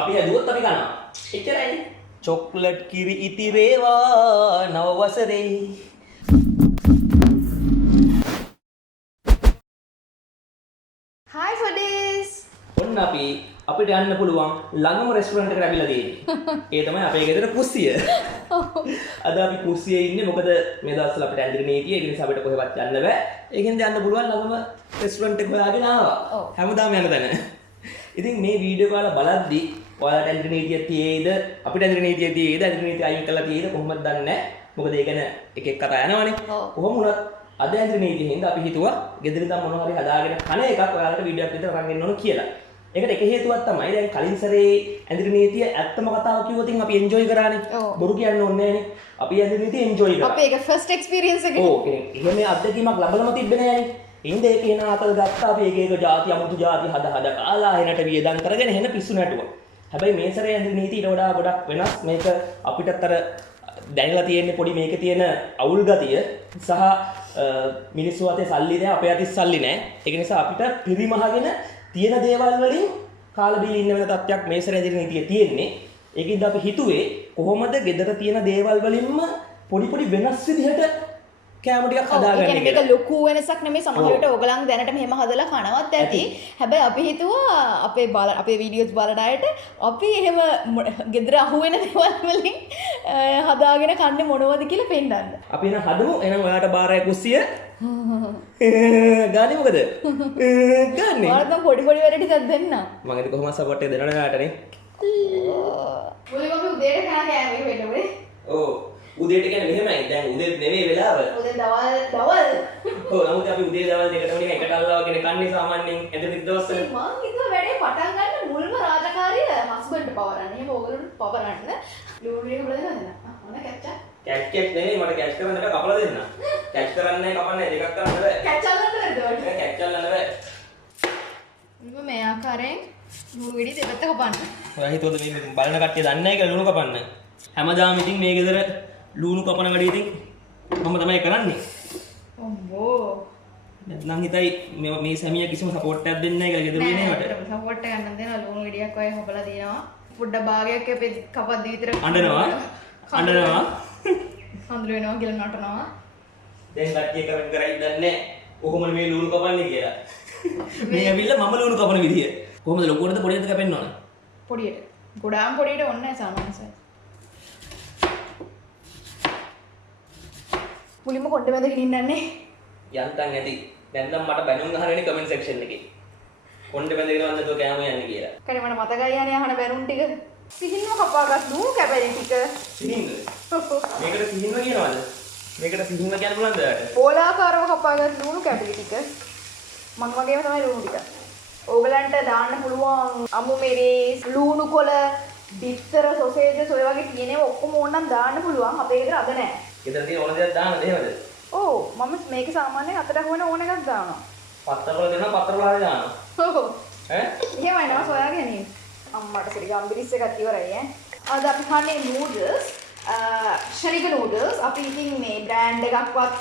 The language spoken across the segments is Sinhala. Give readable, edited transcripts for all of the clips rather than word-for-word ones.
අපි හැදුවොත් අපි කනවා. එච්චරයි. චොක්ලට් කිරි ඉතිරේවා නව වසරේ. Hi foodies. ඔන්න අපිට යන්න පුළුවන් ළඟම රෙස්ටුරන්ට් එකට ඇවිල්ලා තියෙන්නේ. ඒ තමයි අපේ ගෙදර කුස්සිය. අද අපි කුස්සියේ ඉන්නේ මොකද මේ දවස්වල අපිට ඇඳගෙන නීතිය ඒ නිසා අපිට කොහෙවත් යන්න බෑ. ඒකෙන්ද යන්න පුළුවන් ළඟම රෙස්ටුරන්ට් එක හොයාගෙන ආවා. හැමදාම යන තැන. ඉතින් මේ වීඩියෝ කාල බලද්දි ඔයාලට ඇඳගෙන නීතිය තියේද අපිට ඇඳගෙන නීතිය තියේද ඇඳගෙන නීතිය අයින් කරලා තියේද කොහොමද දන්නේ නැහැ. මොකද ඒ ගැන එක එක කතා යනවනේ. කොහොම වුණත් අද ඇඳගෙන නීතියෙන් හින්දා අපි හිතුවා ගෙදර ඉඳන් මොනවා හරි හදාගෙන කන එකක් ඔයාලට වීඩියෝක් විතර අරන් එන්න ඕන කියලා. ඒකට එක හේතුවක් තමයි දැන් කලින් සැරේ ඇඳගෙන නීතිය ඇත්තම කතාව කිව්වොත් අපි එන්ජොයි කරානේ. බොරු කියන්න ඕනේ නෑනේ. අපි ඇඳගෙන නීතිය එන්ජොයි කරා. අපේ ඒක ෆස්ට් එක්ස්පීරියන්ස් එක. ඔව් එහෙම අත්දැකීමක් ලැබලම තිබ්බේ නෑනේ. ඉන්ද ඒක එන ආතල් ගත්තා අපි එක එක ಜಾති අමුතු ಜಾති හද කාලා එනට වියදම් කරගෙන එන පිස්සු නැටුවා. හැබැයි මේ සැරේ ඇඳගෙන නීතිය ඊට වඩා ගොඩක් වෙනස්. මේක අපිටත් අර දැනලා තියෙන්නේ පොඩි මේකේ තියෙන අවුල් ගතිය සහ මිනිස්සු අතේ සල්ලි නෑ අපේ අතේ සල්ලි නෑ. ඒක නිසා අපිට පිරිමහගෙන තියෙන දේවල් වලින් කාලා බීලා ඉන්න වෙන තත්ත්වයක් මේ සැරේ ඇඳගෙන නීතිය තියෙන්නේ. ඒකින්ද අපි හිතුවේ කොහොමද ගෙදර තියෙන දේවල් වලින්ම පොඩි වෙනස් විදිහට කෑම ටිකක් හදාගන්න එක. මේක ලොකු වෙනසක් නෙමෙයි සමහර විට ඕගලන් දැනට මෙහෙම හදලා කනවත් ඇති. හැබැයි අපි හිතුවා අපේ වීඩියෝස් බලන අයට අපි එහෙම ගෙදර අහු වෙන දේවල් වලින් හදාගෙන කන්නේ මොනවද කියලා පෙන්නන්න. අපි එන හදමු. එහෙනම් ඔයාලට බාරයි කුස්සිය. ගානේ මොකද? ගානේ. ඔයාලා නම් පොඩි වැඩ ටිකක් දෙන්න. මම ඉතින් කොහොමද සපෝට් එක දෙනවද ඔයාලටනේ? මුලින්ම අපි උදේට කෑම වෙන්නේ. ඔව්. උදේට කියන්නේ මෙහෙමයි. දැන් උදේට නෙමෙයි වෙලාව. උදේ දවල්. ඔව් නමුත් අපි උදේ දවල් දෙකටම නිකන් එකට අල්ලවගෙන කන්නේ සාමාන්‍යයෙන් ඇඳෙන දවස්වල. මම හිතුවා වැඩේ පටන් ගන්න මුල්ම රාජකාරිය හස්බන්ඩ් පවරන්න. එහෙම ඕගොල්ලෝ පවරන්න. ලුණු එක බලලා දෙන්න. මොන කැච්චා? කැච් නෙමෙයි මට කැච් කරන්න එක කපලා දෙන්න. කැච් කරන්නේ කපන්නේ දෙකක් කරන්න බෑ. කැච් අල්ලන්න බැරිද ඔයාලට? කැච් අල්ලන්න බෑ. මුලින්ම මේ ආකාරයෙන් ලුණු ගෙඩි දෙපැත්ත කපන්න. ඔයා හිතුවද මේ බලන කට්ටිය දන්නේ නැහැ කියලා ලුණු කපන්න? හැමදාම ඉතින් මේ ගෙදර ලුණු කපන වැඩේ ඉතින් මම තමයි කරන්නේ. ඔම්බෝ. නැත්නම් හිතයි මේ සැමියා කිසිම සපෝට් එකක් දෙන්නේ නැහැ කියලා ගෙදර ඉන්නේ මට. සපෝට් එකක් ගන්න දෙනවා ලුණු ගෙඩියක් ඔය හොබලා දිනවා. පොඩ්ඩක් භාගයක් අපේ කපද්දි විතර අඬනවා. හඳුල වෙනවා කියලා නටනවා. දැන් කට්ටිය කමෙන්ට් කරයි දන්නේ කොහොමද මේ ලුණු කපන්නේ කියලා. මේ ඇවිල්ලා මම ලුණු කපන විදිය. කොහොමද ලොකුවටද පොඩියටද කැපෙන්න ඕන? පොඩියට. ගොඩාම් පොඩියට ඕනේ නැහැ සාමාන්‍ය සයිස්. මුලින්ම කොණ්ඩේ බැඳගෙන ඉන්නන්නේ. යන්තම් ඇති. දැන් නම් මට බැනුම් අහන්නේ කමෙන්ට් සෙක්ෂන් එකේ. කොණ්ඩේ බැඳගෙන වන්න තෝ කෑම යන්නේ කියලා. කනේ මට මතකයි යන්නේ අහන බැනුම් ටික. සිහින්ව කපාගත් ලුණු කැබලි ටික. සිහින්ද? මේකට සිහින්ව කියනවද? මේකට සිහින්ව කියන්න පුළුවන්ද ඔයාලට? පෝලාකාරව කපාගත් ලුණු කැබලි ටික. මම වගේම තමයි ලුණු ටික. ඕගලන්ට දාන්න පුළුවන් අමු මිරිස්, ලුණු කොළ, බිත්තර, සොසේජස් ඔය වගේ තියෙනවා ඔක්කොම ඕනනම් දාන්න පුළුවන්. අපේ ගෙදර අද නැහැ. ගෙදර තියෙන ඕන දෙයක් දාන්න දෙනවද? ඔව් මම මේක සාමාන්‍යයෙන් අතට හොවන ඕන එකක් දානවා. පත්තරවල දෙනවා පත්තරවල හරි දානවා. ඔව්. ඈ? එහෙමයි නම සොයා ගැනීම. අම්මට සිරි ගම්බිරිස් එකක් ඉවරයි ඈ. අද අපි කන්නේ නූඩල්ස්. ශනික නූඩල්ස්. අපි ඉතින් මේ බ්‍රෑන්ඩ් එකක්වත්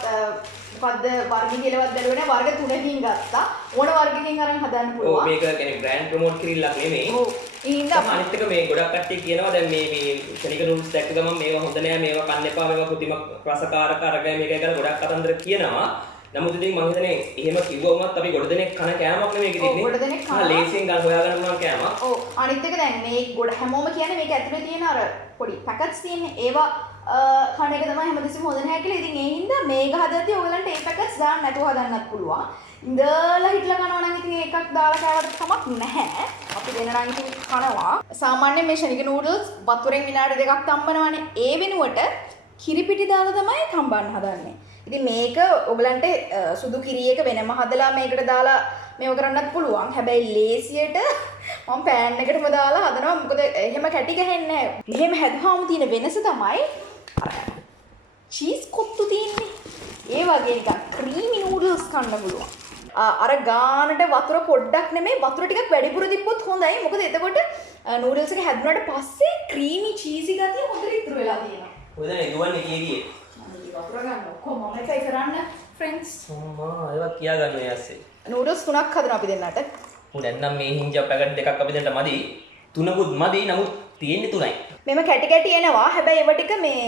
මොකද්ද වර්ග කියලාවත් බැලුවේ නැහැ. වර්ග 3කින් ගත්තා. ඕන වර්ගකින් අරන් හදන්න පුළුවන්. ඔව් මේක කියන්නේ බ්‍රෑන්ඩ් ප්‍රොමෝට් කිරිල්ලක් නෙමෙයි. ඔව්. ඉතින් අනිත් එක මේ ගොඩක් කට්ටිය කියනවා දැන් මේ ශනික නූඩල්ස් දැක්ක ගමන් මේවා හොඳ නෑ මේවා කන්න එපා මේවා කෘතිම රසකාරක අරගය මේකයි කියලා ගොඩක් කතන්දර කියනවා. නමුත් ඉතින් මම හිතන්නේ එහෙම කිව්ව වුණත් අපි ගොඩ දෙනෙක් කන කෑමක් නෙමෙයි මේක ඉතින්. ඔව් ගොඩ දෙනෙක් කනවා. ලේසියෙන් ගන්න හොයාගන්න පුළුවන් කෑමක්. ඔව් අනිත් එක දැන් මේ ගොඩ හැමෝම කියන්නේ මේක ඇතුලේ තියෙන අර පොඩි පැකට්ස් තියෙන්නේ. ඒවා කන එක තමයි හැමදෙස්සම හොඳ නැහැ කියලා. ඉතින් ඒ හින්දා මේක හදද්දී ඔයගලන්ට ඒ පැකට්ස් දාන්න නැතුව හදන්නත් පුළුවන්. ඉඳලා හිටලා කනවා නම් ඉතින් ඒකක් දාලා කෑවට කමක් නැහැ. අපි දෙන නම් ඉතින් කනවා. සාමාන්‍යයෙන් මේ ශනික නූඩල්ස් වතුරෙන් විනාඩි 2ක් තම්බනවානේ. ඒ වෙනුවට කිරිපිටි දාලා තමයි තම්බන්න හදන්නේ. ඉතින් මේක ඔයගලන්ට සුදු කිරි එක වෙනම හදලා මේකට දාලා මේව කරන්නත් පුළුවන්. හැබැයි ලේසියට මම පෑන් එකටම දාලා හදනවා. මොකද එහෙම කැටි ගහන්නේ නැහැ. මෙහෙම හැදුවාම තියෙන වෙනස තමයි චීස් කොත්තු තියෙන්නේ. ඒ වගේ නිකන් ක්‍රීමි නූඩල්ස් කන්න පුළුවන්. අර ගානට වතුර පොඩ්ඩක් නෙමෙයි වතුර ටිකක් වැඩිපුර තිබ්බොත් හොඳයි. මොකද එතකොට නූඩල්ස් එක හැදුනාට පස්සේ ක්‍රීමි චීසි ගතිය හොඳට ඉතුරු වෙලා තියෙනවා. ඔය දැන් එදුවන්නේ කීයේ? වතුර ගන්න ඔක්කොම මම එකයි කරන්න ෆ්‍රෙන්ඩ්ස්. අම්මා ඒවා කියා ගන්න ඈස්සේ. නූඩල්ස් 3ක් හදනවා අපි දෙන්නට. දැන් නම් මේ හිංජා පැකට් දෙකක් අපි දෙන්නට මදි. තුනකුත් මදි නමුත් තියෙන්නේ 3යි. මෙම කැටි කැටි එනවා. හැබැයි ඒව ටික මේ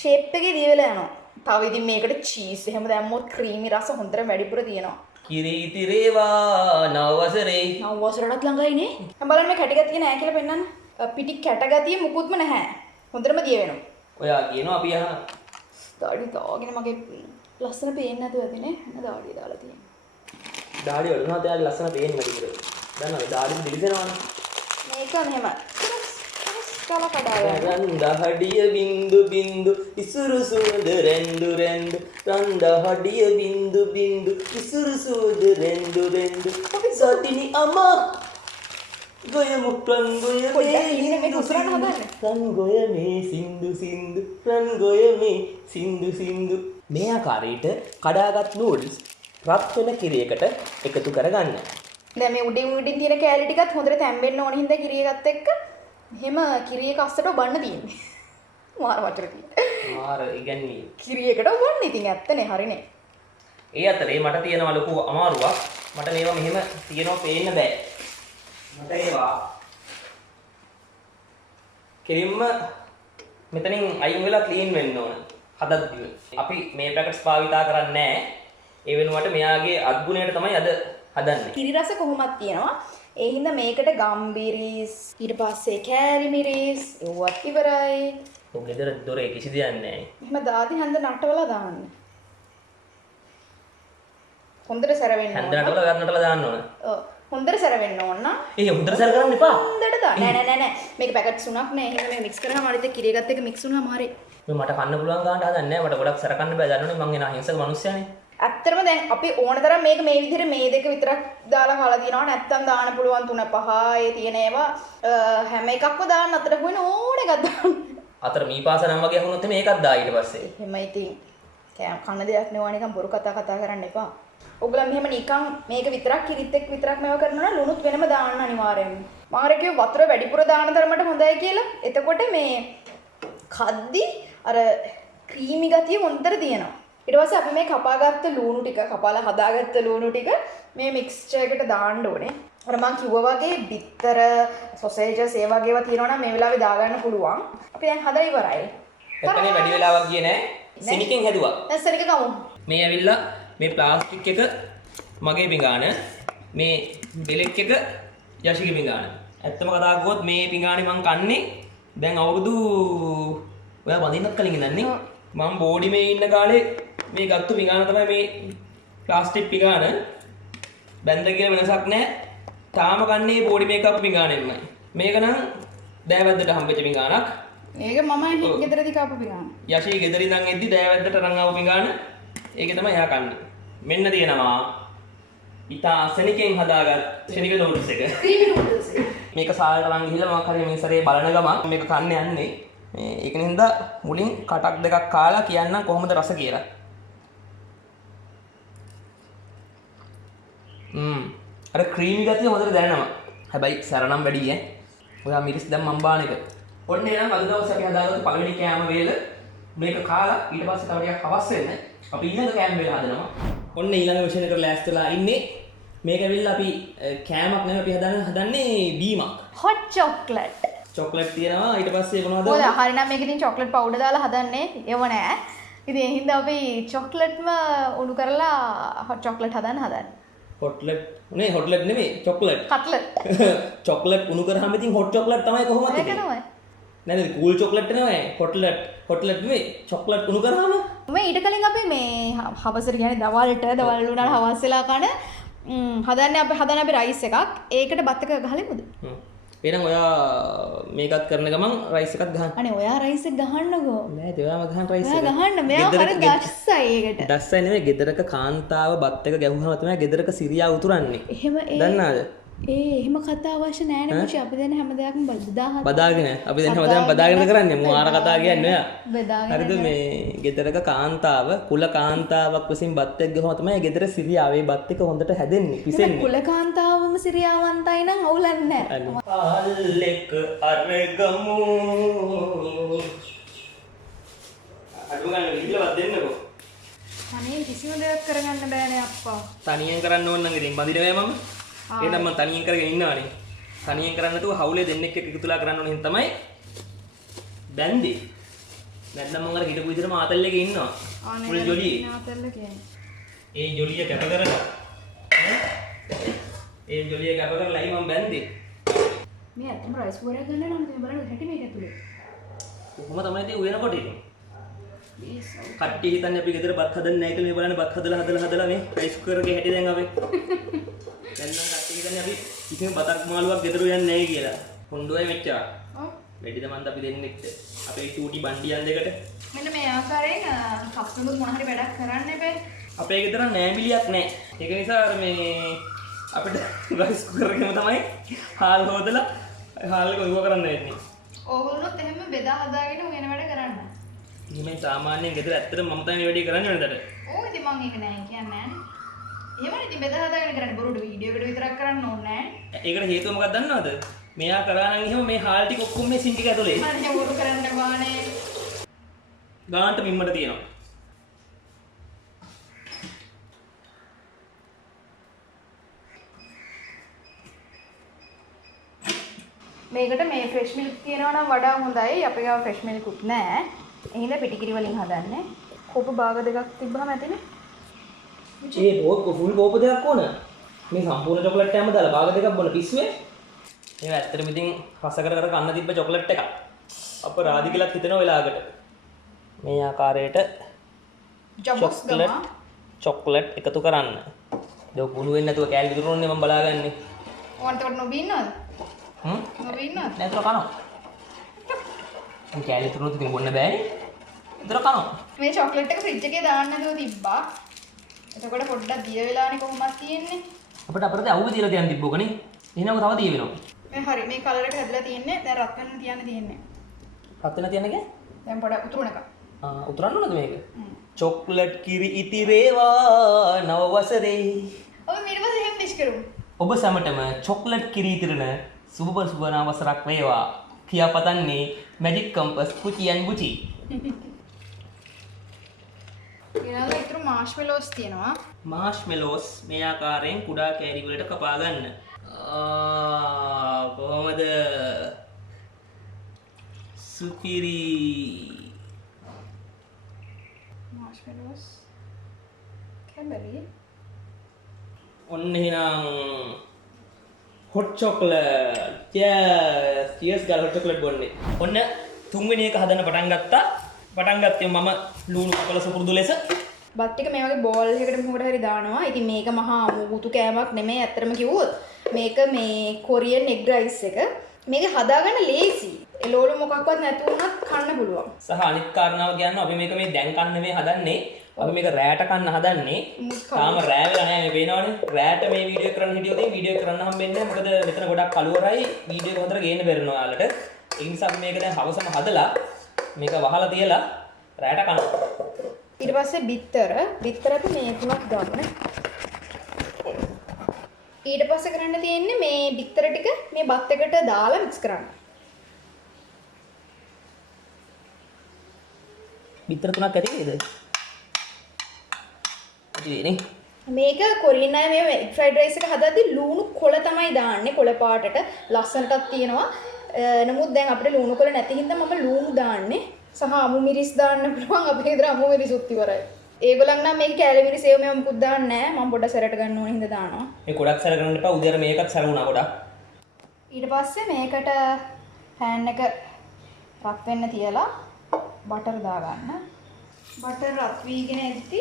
ෂේප් එකේ දීලා යනවා. තව ඉතින් මේකට චීස් එහෙම දැම්මොත් ක්‍රීමි රස හොඳට වැඩිපුර තියෙනවා. කිරීති රේවා නවවසරේ. නව වසරටත් ළඟයිනේ. මම බලන්න මේ කැටි ගතිය නෑ කියලා පෙන්නන්න. පිටි කැට ගතිය මුකුත්ම නැහැ. හොඳටම දිය වෙනවා. ඔයා කියනවා අපි අහන. දාඩි දාගෙන මගේ ලස්සන පේන්නේ නැතුව ඇතිනේ. එන්න දාඩිය දාලා තියෙනවා. දාඩිය වලුණාද යාගේ ලස්සන පේන්නේ නැති කියලා. දන්නවද දාඩිය දිලිසෙනවනේ. මේක මෙහෙම. කල කඩාවැ. රන්දහඩිය බින්දු බින්දු ඉසුරු සුවඳ රැන්දු රැන්දු රන්දහඩිය බින්දු බින්දු ඉසුරු සුවඳ රැන්දු රැන්දු සතිනි අමා ගොයමු රන් ගොය රන් ගොය මේ සින්දු සින්දු රන් ගොය මේ සින්දු සින්දු මේ ආකාරයට කඩාගත් නූඩල්ස් රත් වෙන කිරියකට එකතු කරගන්න. දැන් මේ උඩින් තියෙන කෑලි ටිකත් හොඳට තැම්බෙන්න ඕන හින්දා කිරියකත් එක්ක එහෙම කිරියක අස්සට ඔබන්න තියෙන්නේ. මාර වචර තියෙන්නේ. මාර ඉගන්නේ. කිරියකට ඔබන්න ඉතින් ඇත්තනේ හරිනේ. ඒ අතරේ මට තියෙනවා ලොකු අමාරුවක්. මට මේවා මෙහෙම තියනවා පේන්න බෑ. මට ඒවා කෙලින්ම මෙතනින් අයින් වෙලා ක්ලීන් වෙන්න ඕන. හදද්දිම. අපි මේ පැකට්ස් භාවිතා කරන්නේ නැහැ. ඒ වෙනුවට මෙයාගේ අත්ගුණයට තමයි අද හදන්නේ. කිරි රස කොහොමද තියෙනවා? ඒ හින්දා මේකට ගම්බිරිස් ඊට පස්සේ කෑලි මිරිස් ඒවත් ඉවරයි. ඔය ගෙදර දොරේ කිසි දෙයක් නැහැ. එහෙම දාති හන්ද නටවලා දාන්න. හොඳට සැර වෙන්න ඕන. හන්ද නටවලා ගන්නටලා දාන්න ඕන. ඔව්. හොඳට සැර වෙන්න ඕන නම්. ඒ හොඳට සැර කරන්න එපා. හොඳට දාන්න. නෑ. මේක පැකට්ස් උනක් නෑ. එහෙනම් මේක මික්ස් කරාම අනිත් එක කිරියගත් එක මික්ස් වුණාම හරි. මට කන්න පුළුවන් ගානට හදන්නේ නැහැ. මට ගොඩක් සැර කන්න බෑ. දන්නවනේ මං එන අහිංසක මිනිස්සයානේ. ඇත්තටම දැන් අපි ඕන තරම් මේක මේ විදිහට මේ දෙක විතරක් දාලා කාලා දිනනවා නැත්තම් දාන්න පුළුවන් 3 5 ඒ තියෙන ඒවා හැම එකක්ම දාන්න අතර හොයන ඕන එකක් දාන්න. අතර මීපාස නම් වගේ වුණොත් මේකක් දා ඊට පස්සේ. එහෙම ඉතින් කන දෙයක් නෙවෙයි නිකන් බොරු කතා කරන්න එපා. ඔයගොල්ලෝ මෙහෙම නිකන් මේක විතරක් කිරිත් එක්ක විතරක් මේව කරනවා නම් ලුණුත් වෙනම දාන්න අනිවාර්යයෙන්ම. මාරේ වතුර වැඩිපුර දාන තරමට හොඳයි කියලා. එතකොට මේ කද්දි අර ක්‍රීමි ගතිය හොඳට තියෙනවා. ඊට පස්සේ අපි මේ කපාගත්ත ලුණු ටික කපාලා හදාගත්ත ලුණු ටික මේ මික්ස්චර් එකට දාන්න ඕනේ. අර මං කිව්වා වගේ බිත්තර සොසේජස් ඒ වගේ ඒවා තියෙනවා නම් මේ වෙලාවේ දාගන්න පුළුවන්. අපි දැන් හදලා ඉවරයි. එතනේ වැඩි වෙලාවක් ගියේ නෑ. සිනිකෙන් හැදුවා. දැන් සෙනික ගමු. මේ ඇවිල්ලා මේ ප්ලාස්ටික් එක මගේ පිඟාන මේ ඩෙලෙක් එක යශිගේ පිඟාන. ඇත්තම කතා කරගොත් මේ පිඟානේ මං කන්නේ දැන් අවුරුදු ඔයා වදින්නත් කලින් ඉඳන්නේ. මම බෝඩි මේ ඉන්න කාලේ මේ ගත්තු පිඟාන තමයි මේ ප්ලාස්ටික් පිඟාන. බැන්ද කියලා වෙනසක් නැහැ. තාම කන්නේ බෝඩි මේකප් පිඟානෙන්මයි. මේක නම් දෑවැද්දට හම්බෙච්ච පිඟානක්. ඒක මම ගෙදරදී කාපු පිඟාන. යෂී ගෙදර ඉඳන් එද්දි දෑවැද්දට රන් ආපු පිඟාන. ඒකේ තමයි එයා කන්නේ. මෙන්න තියෙනවා. ඉතා සෙනිකෙන් හදාගත් සෙනික නූඩල්ස් එක. ක්‍රීමි නූඩල්ස් එක. මේක සාලට අරන් ගිහලා මම හරි මේ සැරේ බලන ගමන් මේක කන්න යන්නේ. ඒක නින්දා මුලින් කටක් දෙකක් කාලා කියන්නම් කොහොමද රස කියලා. අර ක්‍රීමි ගතිය හොඳට දැනෙනවා. හැබැයි සැරනම් වැඩි ඈ. ඔයා මිරිස් දැන් මම බාන එක. ඔන්න එනම් අද දවසේ අපි හදාගත්තු පළවෙනි කෑම වේල මේක කාලා ඊට පස්සේ තව ටිකක් හවස් වෙන්න අපි ඊළඟ කෑම වේල හදනවා. ඔන්න ඊළඟ විෂය එකට ලෑස්තිලා ඉන්නේ. මේක ඇවිල්ලා අපි කෑමක් නෙමෙයි අපි හදන්නේ බීමක්. hot chocolate. චොක්ලට් තියෙනවා ඊට පස්සේ මොනවද? ඔය හරිනම් මේක ඉතින් චොක්ලට් පවුඩර් දාලා හදන්නේ. ඒව නෑ. ඉතින් ඒ හින්දා අපි චොක්ලට්ම උණු කරලා hot chocolate හදන්නේ. හොට්ලට් නේ හොට්ලට් නෙමෙයි චොක්ලට්. කට්ලට්. චොක්ලට් උණු කරාම ඉතින් හොට් චොක්ලට් තමයි කොහොමද ඒක තමයි. නේද කූල් චොක්ලට් නෙමෙයි හොට්ලට් නෙමෙයි චොක්ලට් උණු කරාම මේ ඊට කලින් අපි මේ හවසට කියන්නේ දවල්ට උනාට හවස් වෙලා කන හදන්නේ අපි රයිස් එකක්. ඒකට බත් එක ගහලෙමුද? එහෙනම් ඔයා මේකත් කරන ගමන් රයිස් එකත් ගහන්න. අනේ ඔයා රයිස් එක ගහන්නකෝ. නෑ ඔයාම ගහන්න රයිස් එක. ඔයා ගහන්න. මෙයා හරිය දස්සයි ඒකට. දස්සයි නෙමෙයි ගෙදරක කාන්තාව බත් එක ගැහුවම තමයි ගෙදරක සිරියා උතුරන්නේ. එහෙම දන්නවද? එහෙම කතා අවශ්‍ය නෑ නේ මුචි. අපි දැන් හැම දෙයක්ම බදාගෙන අපි දැන් හැමදාම බදාගෙන කරන්නේ. මොආර කතා කියන්නේ ඔයා. බදාගෙන. හරිද මේ ගෙදරක කාන්තාව කුල කාන්තාවක් විසින් බත් එක ගහම තමයි ගෙදර සිරියාවේ බත් එක හොඳට හැදෙන්නේ පිසෙන්නේ. කුල කාන්තාවම සිරියාවන්තයි නම් අවුලන්නේ නෑ. අල්ලෙක අරගමු. අඩු ගන්න විහිලවත් දෙන්නකෝ. අනේ කිසිම දෙයක් කරගන්න බෑනේ අප්පා. තනියෙන් කරන්න ඕන නම් ඉතින් බඳිනවා මම. එහෙනම් මම තනියෙන් කරගෙන ඉන්නවානේ. තනියෙන් කරන්න නැතුව හවුලේ දෙන්නෙක් එක්ක එකතුලා කරන්න ඕන හින්දා තමයි බැන්දේ. නැත්නම් මම අර හිටපු විදිහට මාතල් එකේ ඉන්නවා. මුල් ජොලියේ. මාතල්ල කියන්නේ. ඒ ජොලිය කැප කරලා ඒ ජොලිය කැප කරලායි මම බැන්දේ. මේ අතම රයිස් කුකරයක් ගන්න නම් මේ බලන්න හැටි මේක ඇතුලේ. කොහොම තමයි ඉතින් උයනකොට ඉතින්. කට්ටිය හිතන්නේ අපි ගෙදර බත් හදන්නේ නැහැ කියලා මේ බලන්න බත් හදලා මේ රයිස් කුකර් එකේ හැටි දැන් අපි. දැන් නම් කට්ටිය හිතන්නේ අපි කිසිම බතක් මාළුවක් ගෙදර උයන්නේ නැහැ කියලා. හොඬුවයි මෙච්චර. ඔව්. වැඩිද මන්ද අපි දෙන්නෙක්ට. අපේ චූටි බණ්ඩියල් දෙකට. මෙන්න මේ ආකාරයෙන් කප්පුණු මොන හරි වැඩක් කරන්න එපේ. අපේ ගෙදර නෑමිලියක් නැහැ. ඒක නිසා අර මේ අපිට රයිස් කුකර් එකම තමයි හාල් හොදලා හාල් එක උයව කරන්න වෙන්නේ. ඕගොල්ලොත් එහෙම බෙදා හදාගෙන වෙන වැඩ කරන්න. එහෙනම් සාමාන්‍යයෙන් ගෙදර ඇත්තටම මම තමයි වැඩි කරන්නේ නේද? ඕ ඉතින් මම ඒක නෑ කියන්නේ නෑනේ. එහෙමනේ ඉතින් බෙදා හදාගෙන කරන්නේ බොරුට වීඩියෝ එකට විතරක් කරන්න ඕනේ නෑ. ඒකට හේතුව මොකක්ද දන්නවද? මෙයා කරා නම් එහෙම මේ හාල් ටික ඔක්කොම මේ සිංක් එක ඇතුලේ. අනේ බොරු කරන්න බානේ. ගාන්ට මිම්මට තියෙනවා. මේකට මේ ෆ්‍රෙෂ් මිල්ක් තියෙනවා නම් වඩා හොඳයි. අපේ ගාව ෆ්‍රෙෂ් මිල්ක් උත් නෑ. එහෙනම් පිටිකිරි වලින් හදන්නේ. කෝප භාග දෙකක් තිබ්බම ඇතිනේ. ඒ බෝක් ෆුල් කෝප දෙකක් ඕන. මේ සම්පූර්ණ චොකලට් එකම දාලා භාග දෙකක් බොන පිස්සුවේ. ඒක ඇත්තටම ඉතින් රස කර කන්න තිබ්බ චොකලට් එකක්. අපරාධි කියලා හිතන වෙලාවකට. මේ ආකාරයට චොකලට් එකතු කරන්න. ඒක කුණු වෙන්නේ නැතුව කෑලි විතරෝනේ මම බලාගන්නේ. ඕන්ට නොබින්නවද? නොබින්නවද? නැතර කනවා. මේ කෑලි විතරෝත් ඉතින් බොන්න බෑනේ. විතර කනවා. මේ චොකලට් එක ෆ්‍රිජ් එකේ දාන්න නේද තිබ්බා. එතකොට පොඩ්ඩක් දිය වෙලානේ කොහොමද තියෙන්නේ? අපිට අවුව තියලා තියන් තිබ්බෝකනේ. එහෙනම් තව දිය වෙනවා. මේ හරි මේ කලර් එක හැදලා තියෙන්නේ. දැන් රත් වෙන්න තියන්න තියෙන්නේ. රත් වෙන තියන්නගේ? දැන් පොඩක් උතුරුනක. උතුරන්න ඕනද මේක? චොක්ලට් කිරි ඉතිරේවා නව වසරේ. ඔබ ඊට පස්සේ එහෙම විශ් කරමු. ඔබ සැමටම චොක්ලට් කිරි ඉතිරන සුබ නව වසරක් වේවා. කියා පතන්නේ මැජික් කම්පස් කුචි බුචි. ඊළඟට ඊටු මාෂ්මෙලෝස් තියෙනවා. මාෂ්මෙලෝස් මේ ආකාරයෙන් කුඩා කෑලි වලට කපා ගන්න. කොහොමද? සුපිරි. මාෂ්මෙලෝස් කැමරි. ඔන්න එහෙනම් hot chocolate. cheers ගාලා hot chocolate බොන්නේ. ඔන්න තුන්වෙනි එක හදන්න පටන් ගත්තා. පටන් ගත්තේ මම ලුණු කපල සුපුරුදු ලෙස. බත් ටික මේ වගේ බෝල් එකකට මොකට හරි දානවා. ඉතින් මේක මහා අමුතු කෑමක් නෙමෙයි ඇත්තටම කිව්වොත්. මේක මේ කොරියන් එග් රයිස් එක. මේක හදාගන්න ලේසි. එළවලු මොකක්වත් නැතුව උනත් කන්න පුළුවන්. සහ අනිත් කාරණාව කියන්නේ අපි මේක මේ දැන් කන්න නෙමෙයි හදන්නේ. අපි මේක රැට කන්න හදන්නේ. තාම රෑ වෙලා නැහැ මේ පේනවනේ. රැට මේ වීඩියෝ එක කරන්න හිටියොත් වීඩියෝ එක කරන්න හම්බෙන්නේ නැහැ. මොකද මෙතන ගොඩක් කලවරයි. වීඩියෝ එක හොඳට ගේන්න බැරි නෝ ඔයාලට. ඒ නිසා අපි මේක දැන් හවසම හදලා මේක වහලා තියලා රැට කනවා. ඊට පස්සේ බිත්තරත් මේ තුනක් ගන්න. ඊට පස්සේ කරන්න තියෙන්නේ මේ බිත්තර ටික මේ බත් එකට දාලා මික්ස් කරන්න. බිත්තර තුනක් ඇති වේද? ඇති වේනේ. මේක කොරියන් අය මේ එග් ෆ්‍රයිඩ් රයිස් එක හදද්දි ලුණු කොළ තමයි දාන්නේ. කොළ පාටට ලස්සනටත් තියෙනවා. නමුත් දැන් අපිට ලුණු කොළ නැති හින්දා මම ලුණු දාන්නේ. සහ අමු මිරිස් දාන්න පුළුවන්. අපේ ගෙදර අමු මිරිසුත් ඉවරයි. ඒගොල්ලන් නම් මේක කැලේ මිරිස් ඒව මේව මුකුත් දාන්නේ නැහැ. මම පොඩ්ඩක් සැරට ගන්න ඕන හින්දා දානවා. මේ ගොඩක් සැර කරන්න එපා. උදේට මේකත් සැර වුණා ගොඩක්. ඊට පස්සේ මේකට පෑන් එක රත් වෙන්න තියලා බටර් දාගන්න. බටර් රත් වීගෙන එද්දි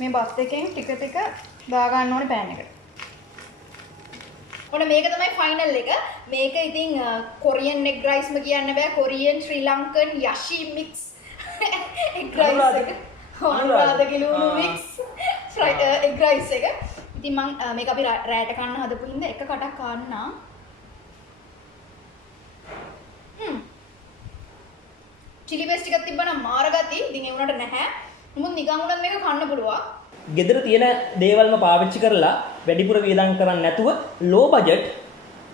මේ බත් එකෙන් ටික ටික දාගන්න ඕනේ පෑන් එකට. ඔන්න මේක තමයි ෆයිනල් එක. මේක ඉතින් කොරියන් එග් රයිස්ම කියන්න බෑ. කොරියන් ශ්‍රී ලංකන් යෂි මික්ස් එග් රයිස් එක. අනුරාධ ලුණු මික්ස් එග් රයිස් එක. ඉතින් මම මේක අපි රැට කන්න හදපු හින්දා එක කටක් කන්නා. චිලි පේස්ට් ටිකක් තිබ්බනම් මාර ගති. ඉතින් ඒ උනට නැහැ. නමුත් නිකන් උනත් මේක කන්න පුළුවන්. ගෙදර තියෙන දේවල්ම පාවිච්චි කරලා වැඩිපුර වියදම් කරන්නේ නැතුව ලෝ බජට්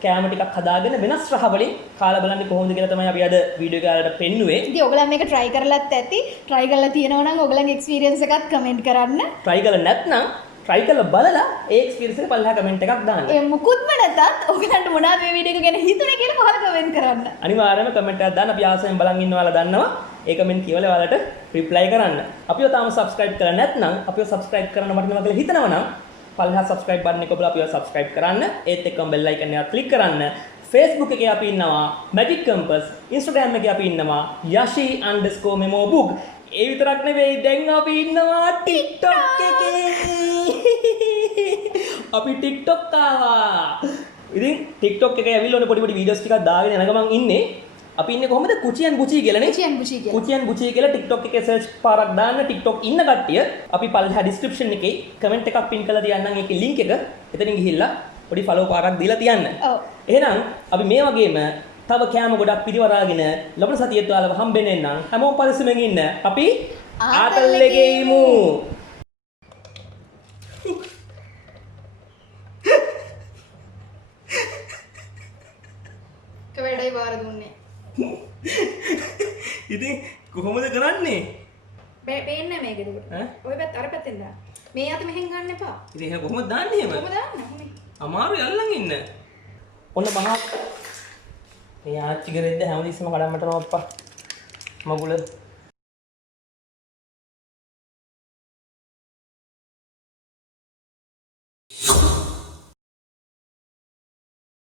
කෑම ටිකක් හදාගෙන වෙනස් රහ වලින් කාලා බලන්න කොහොමද කියලා තමයි අපි අද වීඩියෝ එක වලට පෙන්නුවේ. ඉතින් ඔයගොල්ලන් මේක try කරලත් ඇති. try කරලා තියෙනවා නම් ඔයගොල්ලන්ගේ experience එකත් comment කරන්න. try කරලා නැත්නම් try කරලා බලලා ඒ experience එක පල්ලෙහා comment එකක් දාන්න. ඒ මුකුත්ම නැතත් ඔයගලන්ට මොනවද මේ වීඩියෝ එක ගැන හිතුනේ කියලා පහල කමෙන්ට් කරන්න. අනිවාර්යයෙන්ම comment එකක් දාන්න. අපි ආසයෙන් බලන් ඉන්න ඔයාලා දන්නවා. ඒ comment කියවලා ඔයාලට reply කරන්න. අපිව තාම subscribe කරලා නැත්නම් අපිව subscribe කරන්න වටිනවා කියලා හිතනවා නම් පල්ලෙහා subscribe button එක ඔබලා අපිව subscribe කරන්න. ඒත් එක්කම bell icon එක click කරන්න. Facebook එකේ අපි ඉන්නවා Magic Compass, Instagram එකේ අපි ඉන්නවා yashi_memobook. ඒ විතරක් නෙවෙයි දැන් අපි ඉන්නවා TikTok එකේ. අපි TikTok ආවා. ඉතින් TikTok එකේ ඇවිල්ලා ඔන්න පොඩි පොඩි වීඩියෝස් ටිකක් දාගෙන යන ගමන් ඉන්නේ. අපි ඉන්නේ කොහමද? Kuchi Buchi කියලානේ. Kuchi Buchi කියලා TikTok එකේ search පාරක් දාන්න TikTok ඉන්න කට්ටිය අපි පල්ලෙහා description එකේ comment එකක් pin කරලා තියන්නම්. ඒකේ link එක එතනින් ගිහිල්ලා පොඩි follow පාරක් දීලා තියන්න. ඔව්. එහෙනම් අපි මේ වගේම තව කෑම ගොඩක් පිරිවරාගෙන ලබන සතියේත් ඔයාලව හම්බෙන්නේ නම් හැමෝම පරිස්සමෙන් ඉන්න. අපි ආතල්ලේ ඉමු. කවැඩයි බාර දුන්නේ. ඉතින් කොහොමද කරන්නේ? බේන්නේ මේකද උඩ. ඔය පැත්ත අර පැත්තෙන් දාන්න. මේ අත මෙහෙන් ගන්න එපා. ඉතින් එහෙනම් කොහොමද දාන්නේ එහෙම? කොහොමද දාන්නේ? අමාරුයි අල්ලන් ඉන්න. ඔන්න මහා මේ ආච්චි කරෙද්ද හැමදෙස්සම කඩම්මට නෝ අප්පා. මගුල